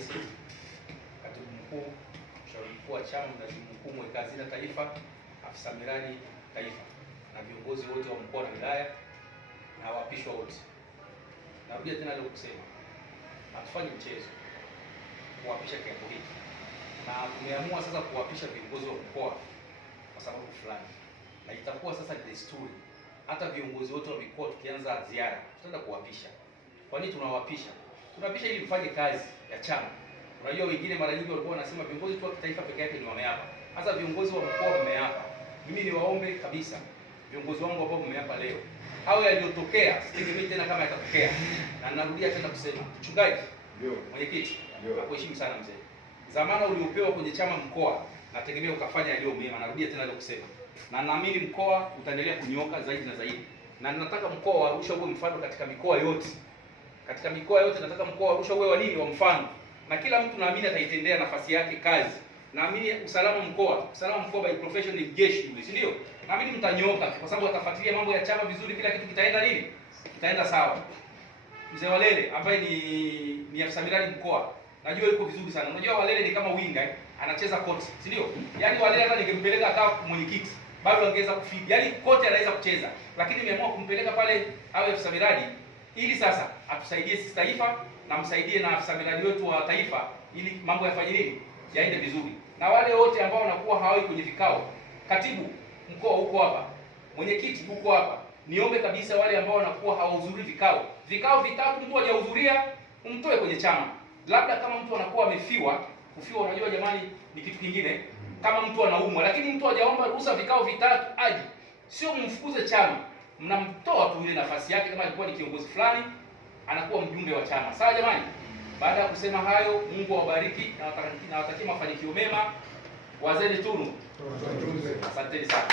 Rais, Katibu Mkuu, Mshauri Mkuu wa Chama, Mratibu Mkuu, Mweka Hazina Taifa, Afisa Miradi Taifa na viongozi wote wa mkoa na wilaya na wapishwa wote. Narudia tena leo kusema hatufanyi mchezo kuwapisha kiapo hiki, na tumeamua sasa kuwapisha viongozi wa mkoa kwa sababu fulani, na itakuwa sasa desturi hata viongozi wote wa mikoa tukianza ziara tutaenda kuwapisha. Kwa nini tunawapisha? Tunapisha ili mfanye kazi ya chama. Unajua wengine mara nyingi walikuwa wanasema viongozi tu wa kitaifa peke yake ni wameapa. Sasa viongozi wa mkoa mmeapa. Mimi niwaombe kabisa viongozi wangu ambao mmeapa leo, hao yaliyotokea sitegemei tena kama yatatokea. Na narudia tena kusema, mchungaji, ndio mwenyekiti, nakuheshimu sana mzee. Zamana uliopewa kwenye chama mkoa, nategemea ukafanya yaliyo mema. Narudia tena leo kusema, na naamini mkoa utaendelea kunyoka zaidi na zaidi. Na nataka mkoa wa Arusha uwe mfano katika mikoa yote. Katika mikoa yote nataka mkoa wa Arusha uwe wa nini? Wa mfano. Na kila mtu naamini ataitendea nafasi yake kazi. Naamini usalama mkoa by profession ni jeshi yule, si ndio? Naamini mtanyoka kwa sababu atafuatilia mambo ya chama vizuri, kila kitu kitaenda nini? Kitaenda sawa. Mzee Walele ambaye ni afisa miradi mkoa, najua yuko vizuri sana. Unajua Walele ni kama winga, anacheza kote, si ndio? Yaani Walele hata ningempeleka akawa mwenyekiti, bado angeweza kufika. Yaani kote anaweza kucheza. Lakini nimeamua kumpeleka pale awe afisa miradi ili sasa atusaidie sisi taifa na msaidie na afisa miradi wetu wa taifa ili mambo yafanye nini? Yaende vizuri. Na wale wote ambao wanakuwa hawawi kwenye vikao, katibu mkoa huko hapa, mwenyekiti huko hapa, niombe kabisa wale ambao wanakuwa hawahudhurii vikao vitatu mtu hajahudhuria, umtoe kwenye chama. Labda kama mtu anakuwa amefiwa, kufiwa unajua jamani ni kitu kingine, kama mtu anaumwa, lakini mtu hajaomba ruhusa vikao vitatu aje, sio mfukuze chama. Mnamtoa tu ile nafasi yake, kama alikuwa ni kiongozi fulani anakuwa mjumbe wa chama. Sawa jamani? Baada ya kusema hayo, Mungu awabariki na watakie mafanikio mema. Wazeni tunu. Asanteni sana.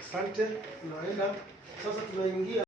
Asante. Tunaenda sasa, tunaingia